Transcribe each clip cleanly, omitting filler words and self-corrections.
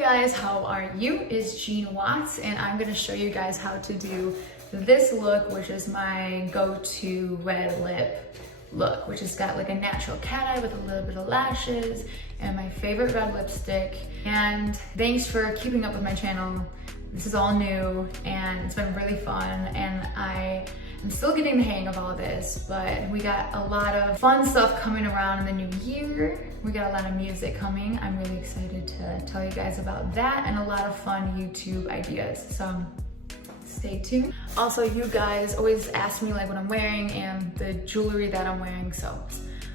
guys, how are you? It's Jean Watts, and I'm gonna show you guys how to do this look, which is my go-to red lip look, which has got like a natural cat eye with a little bit of lashes and my favorite red lipstick. And thanks for keeping up with my channel. This is all new and it's been really fun, and I'm still getting the hang of all this, but we got a lot of fun stuff coming around in the new year. We got a lot of music coming. I'm really excited to tell you guys about that and a lot of fun YouTube ideas. So stay tuned. Also, you guys always ask me like what I'm wearing and the jewelry that I'm wearing, so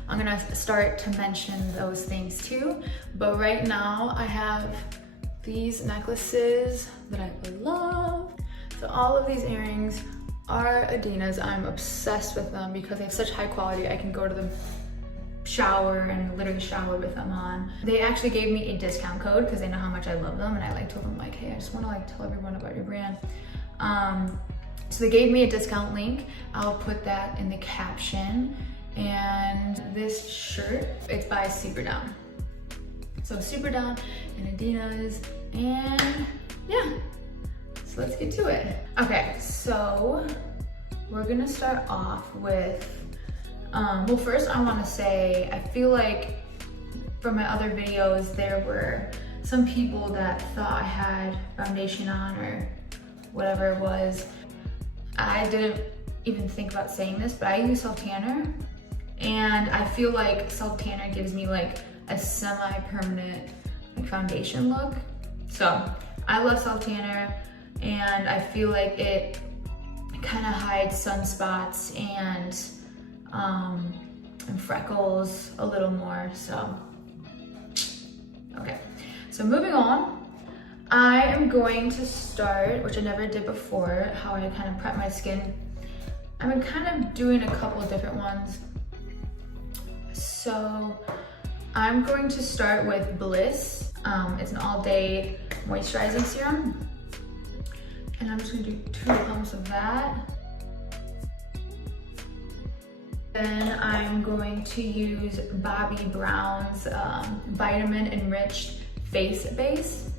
I'm gonna start to mention those things too. But right now I have these necklaces that I love. So all of these earrings are Adina's. I'm obsessed with them because they have such high quality. I can go to the shower and literally shower with them on. They actually gave me a discount code because they know how much I love them, and I like told them like, hey, I just want to like tell everyone about your brand. So they gave me a discount link. I'll put that in the caption. And this shirt, it's by Super Down. So Super Down and Adina's, and yeah. So let's get to it. Okay, so we're gonna start off with, well, first I wanna say, I feel like from my other videos, there were some people that thought I had foundation on or whatever it was. I didn't even think about saying this, but I use self-tanner, and I feel like self-tanner gives me like a semi-permanent like foundation look. So I love self-tanner, and I feel like it kind of hides sunspots and freckles a little more. So okay, so moving on, I am going to start, which I never did before, how I kind of prep my skin. I've been kind of doing a couple of different ones. So I'm going to start with Bliss. It's an all-day moisturizing serum. And I'm just gonna do 2 pumps of that. Then I'm going to use Bobbi Brown's Vitamin Enriched Face Base.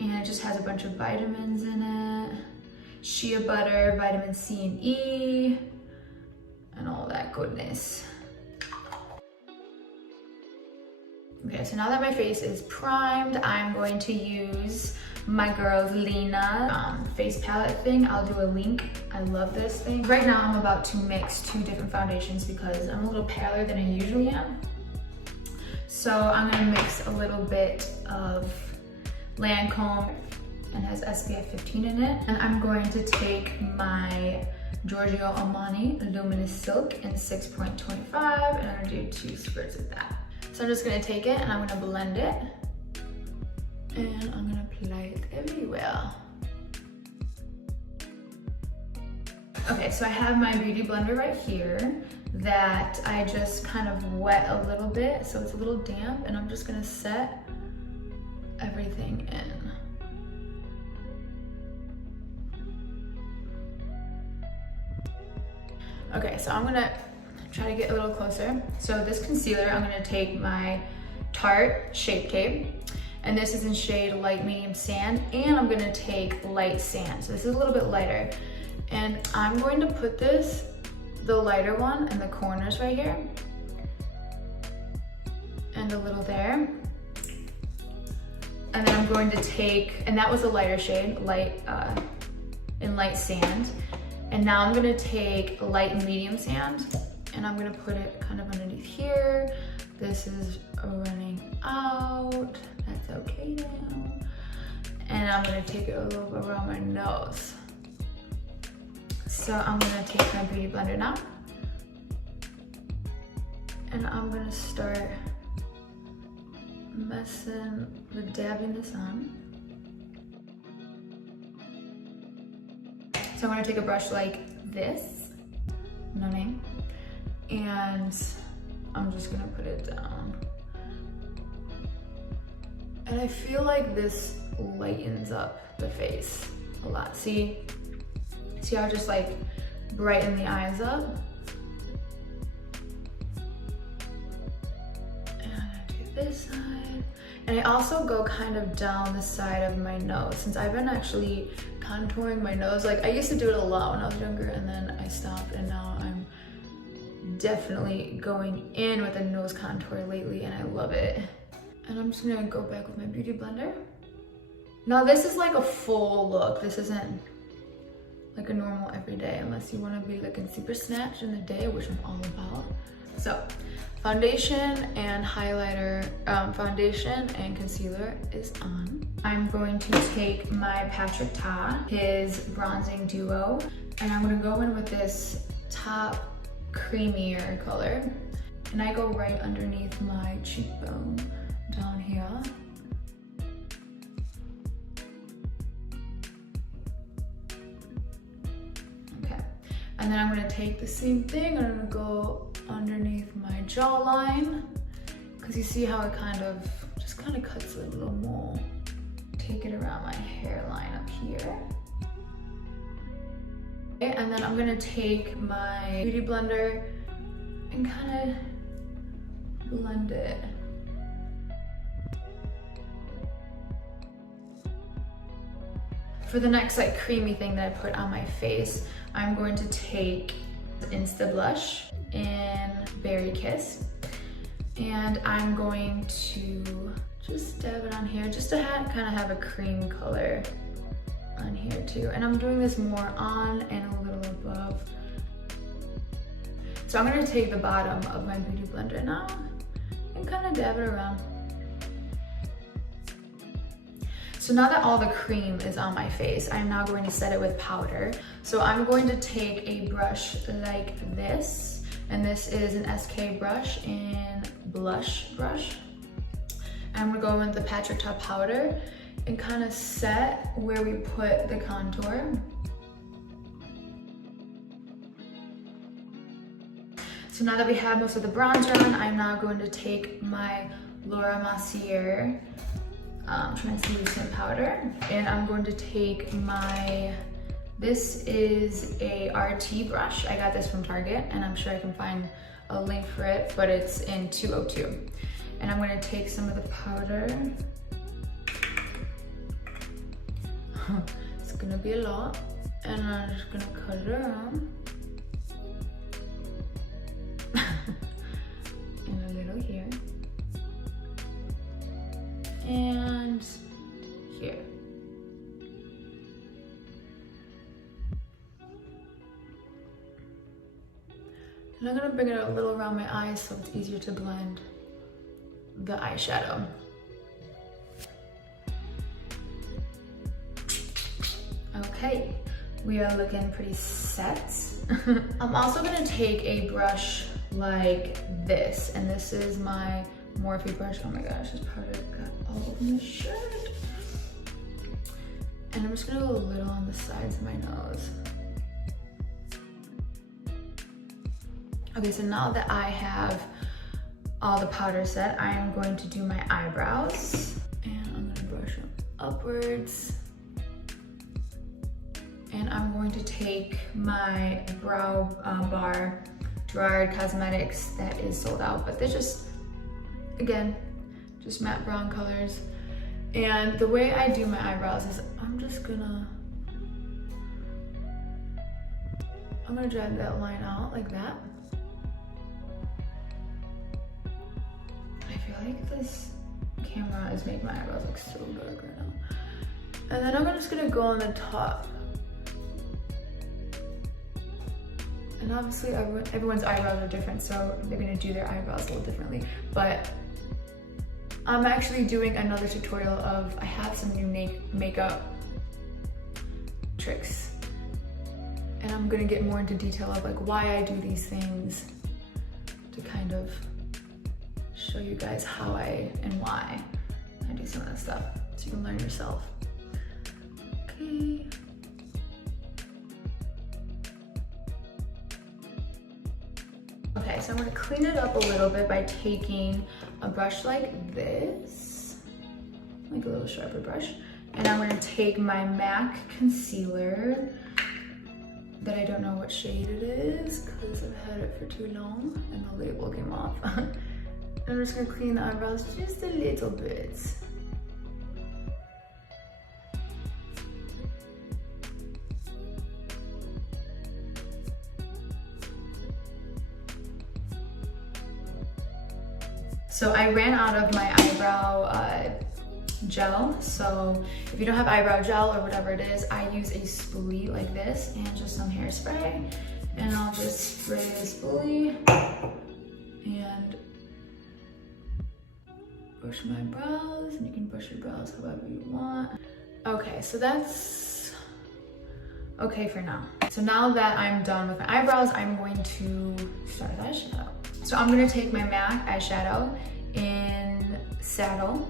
And it just has a bunch of vitamins in it. Shea butter, vitamin C and E, and all that goodness. Okay, so now that my face is primed, I'm going to use my girl's Lena face palette thing. I'll do a link. I love this thing. Right now I'm about to mix 2 different foundations because I'm a little paler than I usually am. So I'm gonna mix a little bit of Lancome, and has SPF 15 in it. And I'm going to take my Giorgio Armani Luminous Silk in 6.25, and I'm gonna do 2 squirts of that. So I'm just gonna take it and I'm gonna blend it, and I'm gonna apply it everywhere. Okay, so I have my beauty blender right here that I just kind of wet a little bit, so it's a little damp, and I'm just gonna set everything in. Okay, so I'm gonna try to get a little closer. So this concealer, I'm gonna take my Tarte Shape Tape, and this is in shade Light Medium Sand, and I'm gonna take Light Sand. So this is a little bit lighter. And I'm going to put this, the lighter one, in the corners right here, and a little there. And then I'm going to take, and that was a lighter shade, in Light Sand. And now I'm gonna take Light and Medium Sand, and I'm gonna put it kind of underneath here. This is running out, that's okay now. And I'm gonna take it a little bit around my nose. So I'm gonna take my beauty blender now, and I'm gonna start dabbing this on. So I'm gonna take a brush like this, no name, and I'm just gonna put it down. And I feel like this lightens up the face a lot. See how I just like brighten the eyes up? And I'm gonna do this side. And I also go kind of down the side of my nose, since I've been actually contouring my nose. Like I used to do it a lot when I was younger, and then I stopped, and now I'm definitely going in with a nose contour lately, and I love it. And I'm just gonna go back with my beauty blender. Now this is like a full look. This isn't like a normal everyday, unless you wanna be looking super snatched in the day, which I'm all about. So foundation and highlighter, foundation and concealer is on. I'm going to take my Patrick Ta, his bronzing duo, and I'm gonna go in with this top creamier color. And I go right underneath my cheekbone down here. Okay, and then I'm gonna take the same thing, I'm gonna go underneath my jawline, because you see how it just kind of cuts it a little more. Take it around my hairline up here. Okay, and then I'm gonna take my beauty blender and kind of blend it. For the next like creamy thing that I put on my face, I'm going to take Insta Blush in Berry Kiss, and I'm going to just dab it on here just to kind of have a cream color on here too. And I'm doing this more on and a little above. So I'm gonna take the bottom of my beauty blender now and kind of dab it around. So now that all the cream is on my face, I'm now going to set it with powder. So I'm going to take a brush like this, and this is an SK brush in Blush Brush. I'm gonna go in with the Patrick Ta powder and kind of set where we put the contour. So now that we have most of the bronzer on, I'm now going to take my Laura Mercier translucent powder, and I'm going to take this is a RT brush. I got this from Target, and I'm sure I can find a link for it, but it's in 202. And I'm gonna take some of the powder. It's gonna be a lot, and I'm just gonna cut it around. And a little here. And here. And I'm gonna bring it a little around my eyes so it's easier to blend the eyeshadow. Okay, we are looking pretty set. I'm also gonna take a brush like this, and this is my Morphe brush. Oh my gosh, this powder got all over my shirt. And I'm just gonna go a little on the sides of my nose. Okay, so now that I have all the powder set, I am going to do my eyebrows. And I'm gonna brush them upwards. And I'm going to take my Brow Bar Gerard Cosmetics that is sold out, but they're just, again, just matte brown colors. And the way I do my eyebrows is I'm gonna drag that line out like that. I feel like this camera is making my eyebrows look so dark right now. And then I'm just gonna go on the top. And obviously everyone's eyebrows are different, so they're gonna do their eyebrows a little differently. But I'm actually doing another tutorial of, I have some new makeup tricks. And I'm gonna get more into detail of like why I do these things, to kind of show you guys how and why I do some of that stuff, so you can learn yourself. Okay. Okay, so I'm gonna clean it up a little bit by taking a brush like this, like a little sharper brush, and I'm gonna take my MAC concealer that I don't know what shade it is because I've had it for too long and the label came off. I'm just gonna clean the eyebrows just a little bit. So I ran out of my eyebrow gel. So if you don't have eyebrow gel or whatever it is, I use a spoolie like this and just some hairspray. And I'll just spray the spoolie and brush my brows. And you can brush your brows however you want. Okay, so that's okay for now. So now that I'm done with my eyebrows, I'm going to start with eyeshadow. So I'm gonna take my MAC eyeshadow in Saddle,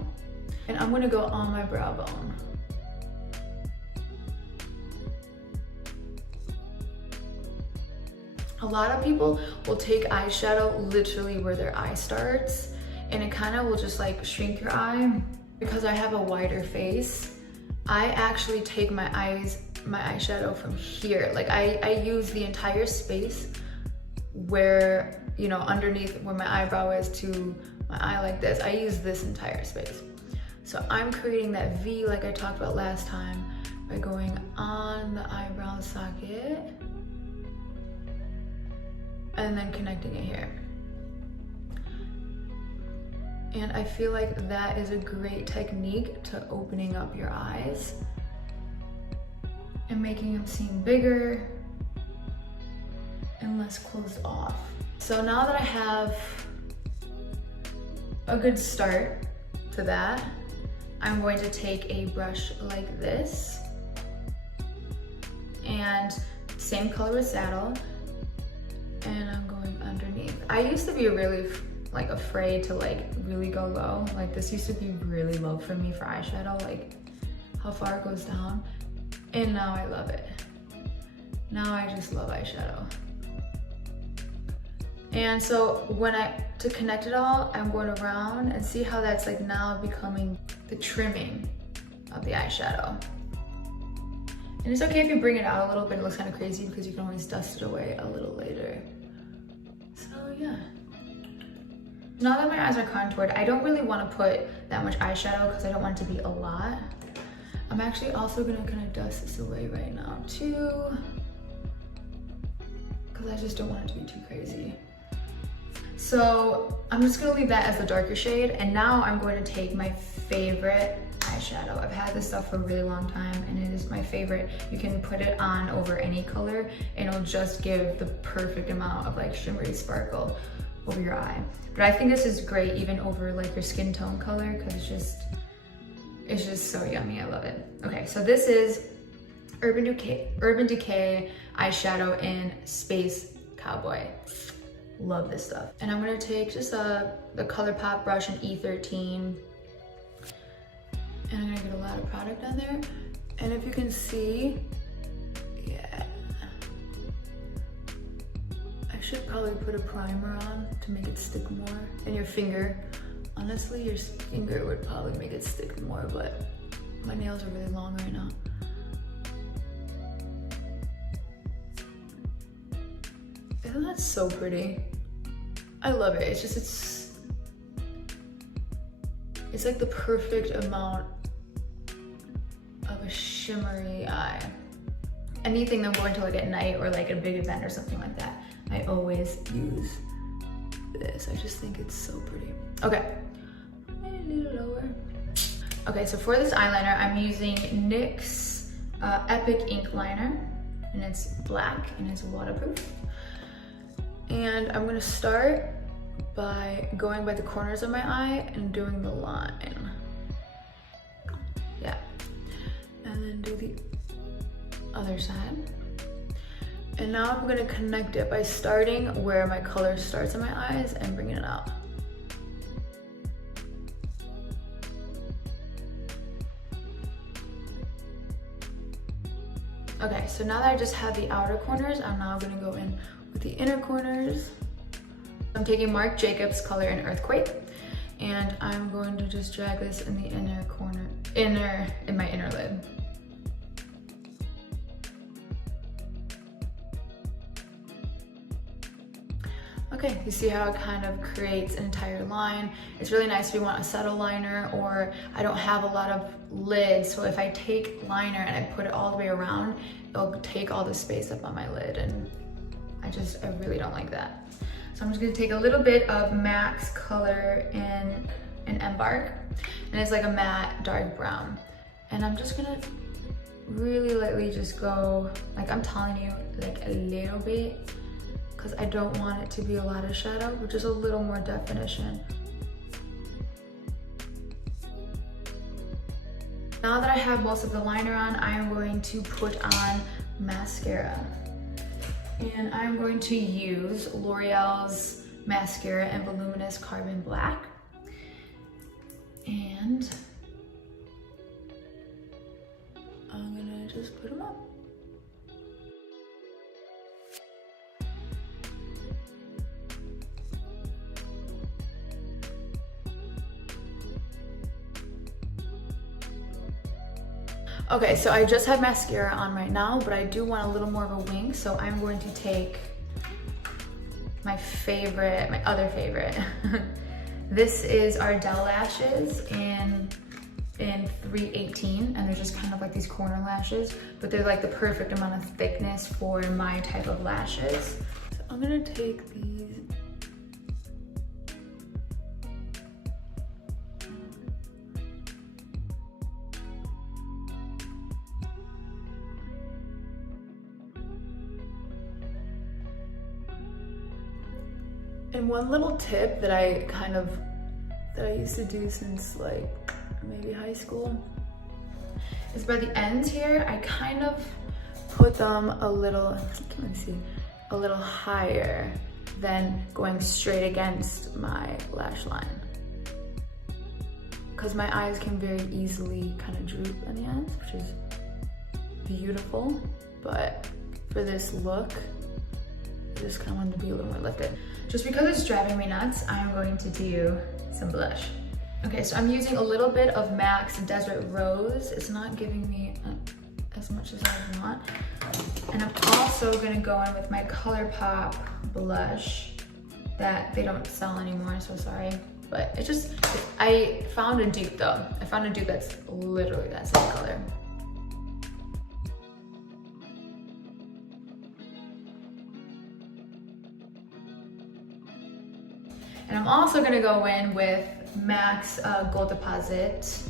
and I'm gonna go on my brow bone. A lot of people will take eyeshadow literally where their eye starts, and it kind of will just like shrink your eye. Because I have a wider face, I actually take my eyeshadow from here. Like I use the entire space where, you know, underneath where my eyebrow is to my eye like this. I use this entire space. So I'm creating that V like I talked about last time by going on the eyebrow socket and then connecting it here. And I feel like that is a great technique to opening up your eyes and making them seem bigger and less closed off. So now that I have a good start to that, I'm going to take a brush like this and same color with Saddle, and I'm going underneath. I used to be really like afraid to like really go low. Like this used to be really low for me for eyeshadow, like how far it goes down. And now I love it. Now I just love eyeshadow. And so to connect it all, I'm going around and see how that's like now becoming the trimming of the eyeshadow. And it's okay if you bring it out a little bit, it looks kind of crazy because you can always dust it away a little later. So yeah. Now that my eyes are contoured, I don't really want to put that much eyeshadow because I don't want it to be a lot. I'm actually also gonna kind of dust this away right now too, because I just don't want it to be too crazy. So I'm just gonna leave that as the darker shade, and now I'm going to take my favorite eyeshadow. I've had this stuff for a really long time and it is my favorite. You can put it on over any color and it'll just give the perfect amount of like shimmery sparkle over your eye. But I think this is great even over like your skin tone color because it's just so yummy. I love it. Okay, so this is Urban Decay eyeshadow in Space Cowboy. Love this stuff. And I'm gonna take just the ColourPop brush in E13, and I'm gonna get a lot of product on there. And if you can see, yeah, I should probably put a primer on to make it stick more. And your finger, honestly, your finger would probably make it stick more, but my nails are really long right now. Isn't that so pretty? I love it. It's just, it's like the perfect amount of a shimmery eye. Anything I'm going to like at night or like a big event or something like that, I always use this. I just think it's so pretty. Okay, a little lower. Okay, so for this eyeliner, I'm using NYX Epic Ink Liner, and it's black and it's waterproof. And I'm gonna start by going by the corners of my eye and doing the line. Yeah. And then do the other side. And now I'm gonna connect it by starting where my color starts in my eyes and bringing it out. Okay, so now that I just have the outer corners, I'm now gonna go in with the inner corners. I'm taking Marc Jacobs color in Earthquake, and I'm going to just drag this in the inner corner, in my inner lid. Okay, Okay, you see how it kind of creates an entire line. It's really nice if you want a subtle liner, or I don't have a lot of lids, so if I take liner and I put it all the way around, it'll take all the space up on my lid, and I really don't like that. So I'm just gonna take a little bit of MAC's color in an Embark, and it's like a matte dark brown. And I'm just gonna really lightly just go, like I'm telling you, like a little bit, because I don't want it to be a lot of shadow, but just a little more definition. Now that I have most of the liner on, I am going to put on mascara. And I'm going to use L'Oreal's mascara in Voluminous Carbon Black. And I'm gonna just put them on. Okay, so I just have mascara on right now, but I do want a little more of a wing, so I'm going to take my other favorite. This is Ardell lashes in 318, and they're just kind of like these corner lashes, but they're like the perfect amount of thickness for my type of lashes. So I'm gonna take these. And one little tip that I used to do since like maybe high school is by the ends here, I kind of put them a little higher than going straight against my lash line. Because my eyes can very easily kind of droop on the ends, which is beautiful, but for this look, I just kind of wanted to be a little more lifted. Just because it's driving me nuts, I'm going to do some blush. Okay, so I'm using a little bit of MAC's Desert Rose. It's not giving me as much as I want. And I'm also gonna go in with my ColourPop blush that they don't sell anymore, so sorry. But I found a dupe though. I found a dupe that's literally that same color. And I'm also gonna go in with MAC's Gold Deposit.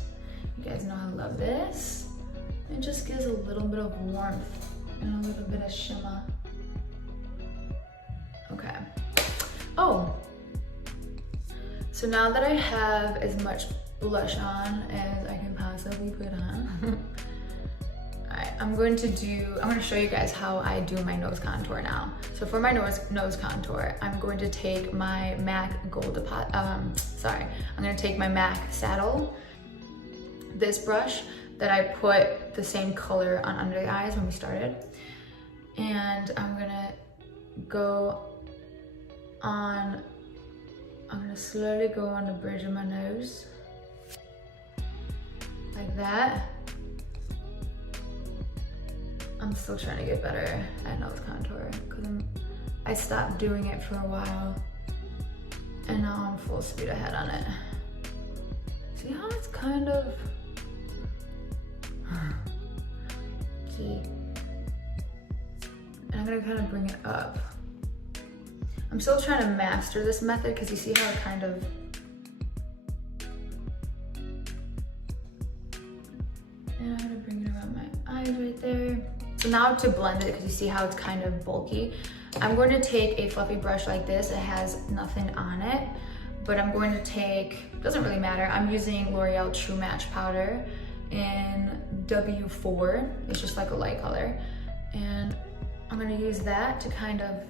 You guys know I love this. It just gives a little bit of warmth and a little bit of shimmer. Okay. Oh, so now that I have as much blush on as I can possibly put on, I'm going to show you guys how I do my nose contour now. So for my nose contour, I'm going to take my MAC Gold Deposit, I'm gonna take my MAC Saddle, this brush that I put the same color on under the eyes when we started. And I'm gonna slowly go on the bridge of my nose, like that. I'm still trying to get better at nose contour because I stopped doing it for a while and now I'm full speed ahead on it. See how it's kind of, see, and I'm gonna kind of bring it up. I'm still trying to master this method because you see how it kind of, and I'm gonna bring it around my eyes right there. So now to blend it, because you see how it's kind of bulky, I'm going to take a fluffy brush like this. It has nothing on it, but I'm going to take, doesn't really matter, I'm using L'Oreal True Match Powder in W4. It's just like a light color. And I'm going to use that to kind of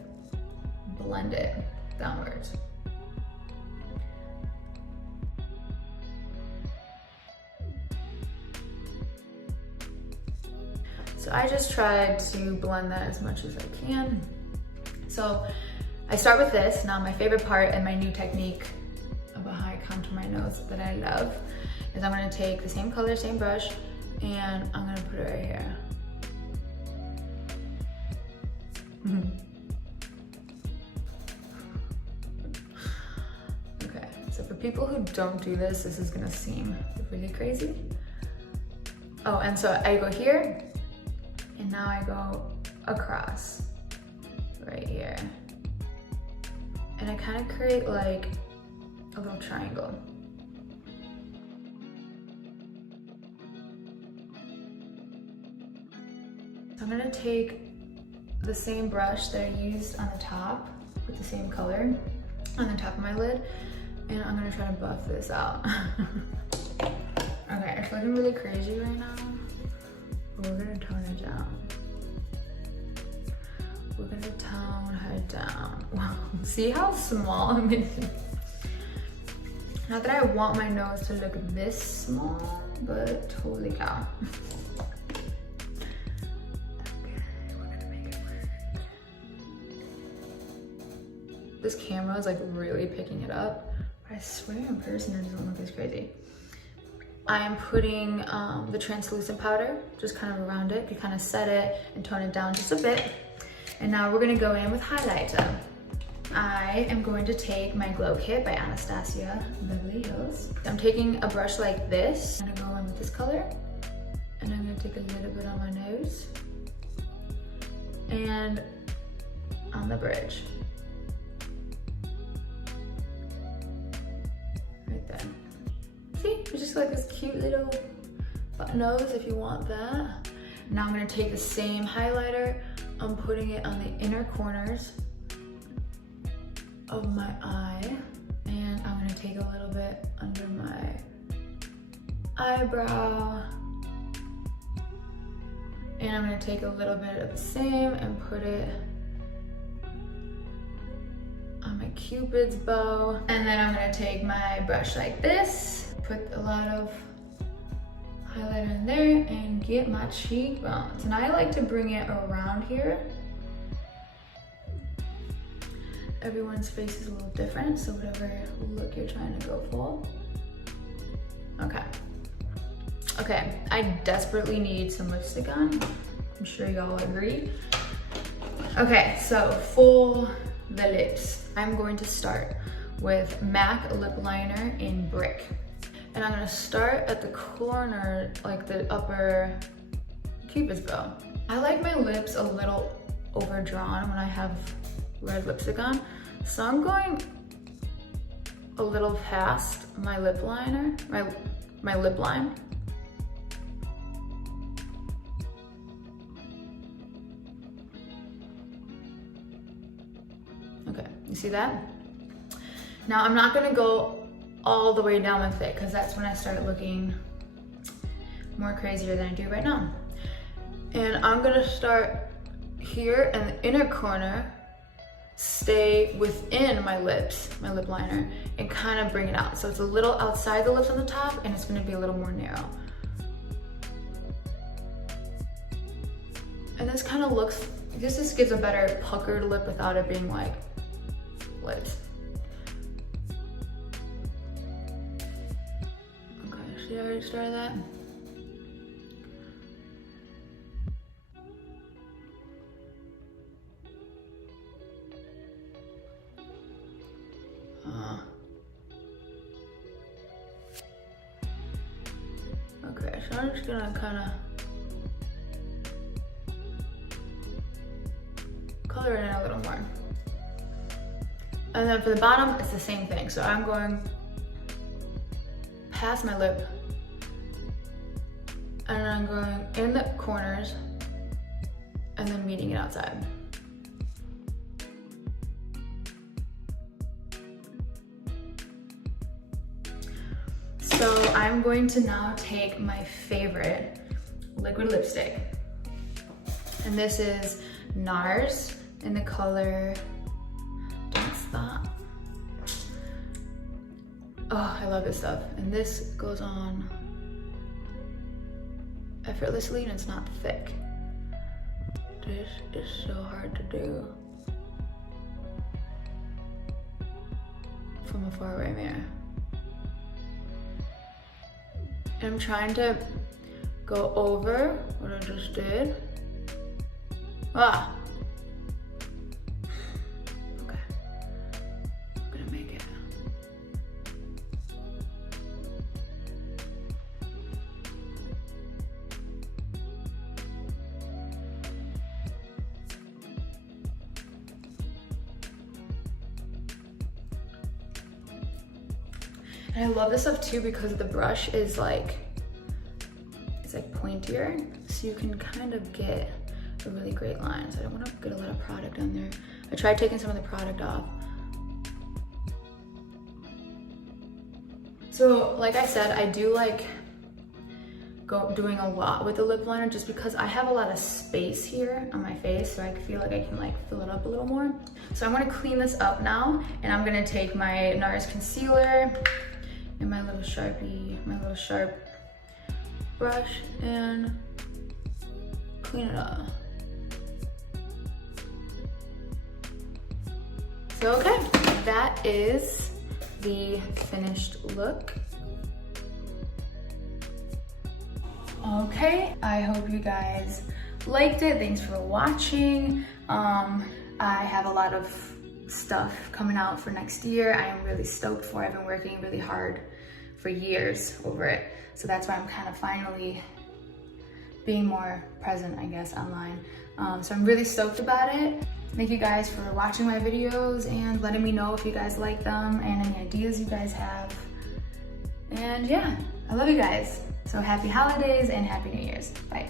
blend it downwards. So I just tried to blend that as much as I can. So I start with this. Now my favorite part and my new technique about how I contour my nose that I love is I'm gonna take the same color, same brush, and I'm gonna put it right here. people who don't do this, this is gonna seem really crazy. Oh, and so I go here, and now I go across right here. And I kind of create like a little triangle. So I'm gonna take the same brush that I used on the top with the same color on the top of my lid, and I'm gonna try to buff this out. Okay, it's looking really crazy right now, but we're gonna tone it down. We're gonna tone her down. Wow, see how small I'm making? Not that I want my nose to look this small, but holy cow. This camera is like really picking it up. I swear in person it doesn't look as crazy. I'm putting the translucent powder just kind of around it to kind of set it and tone it down just a bit. And now we're gonna go in with highlighter. I am going to take my Glow Kit by Anastasia Beverly Hills. I'm taking a brush like this. I'm gonna go in with this color, and I'm gonna take a little bit on my nose and on the bridge. It's just like this cute little nose if you want that. Now I'm gonna take the same highlighter, I'm putting it on the inner corners of my eye, and I'm gonna take a little bit under my eyebrow, and I'm gonna take a little bit of the same and put it on my Cupid's bow. And then I'm gonna take my brush like this, put a lot of highlighter in there and get my cheekbones. And I like to bring it around here. Everyone's face is a little different, so whatever look you're trying to go for. Okay. Okay, I desperately need some lipstick on. I'm sure y'all agree. Okay, so for the lips, I'm going to start with MAC lip liner in Brick. And I'm gonna start at the corner, like the upper Cupid's bow. I like my lips a little overdrawn when I have red lipstick on. So I'm going a little past my lip liner, my lip line. Okay, you see that? Now I'm not gonna go all the way down with it, because that's when I start looking more crazier than I do right now. And I'm gonna start here in the inner corner, stay within my lips, my lip liner, and kind of bring it out. So it's a little outside the lips on the top, and it's gonna be a little more narrow. And this kind of looks, this just gives a better puckered lip without it being like lips. See, I already started that. Okay, so I'm just gonna kind of color it in a little more. And then for the bottom, it's the same thing. So I'm going past my lip, and I'm going in the corners and then meeting it outside. So I'm going to now take my favorite liquid lipstick, and this is NARS in the color Don't Stop. Oh, I love this stuff. And this goes on effortlessly, and it's not thick. This is so hard to do from a far away mirror. And I'm trying to go over what I just did. Ah! Okay. I'm gonna make it. And I love this stuff too because the brush is like, it's like pointier, so you can kind of get a really great line. So I don't want to get a lot of product on there. I tried taking some of the product off. So like I said, I do like doing a lot with the lip liner just because I have a lot of space here on my face, so I feel like I can like fill it up a little more. So I'm gonna clean this up now, and I'm gonna take my NARS concealer and my little Sharpie, my little sharp brush, and clean it up. So okay, that is the finished look. Okay, I hope you guys liked it. Thanks for watching. I have a lot of stuff coming out for next year. I am really stoked for it. I've been working really hard for years over it. So that's why I'm kind of finally being more present, I guess, online. So I'm really stoked about it. Thank you guys for watching my videos and letting me know if you guys like them and any ideas you guys have. And yeah, I love you guys. So happy holidays and happy New Year's. Bye.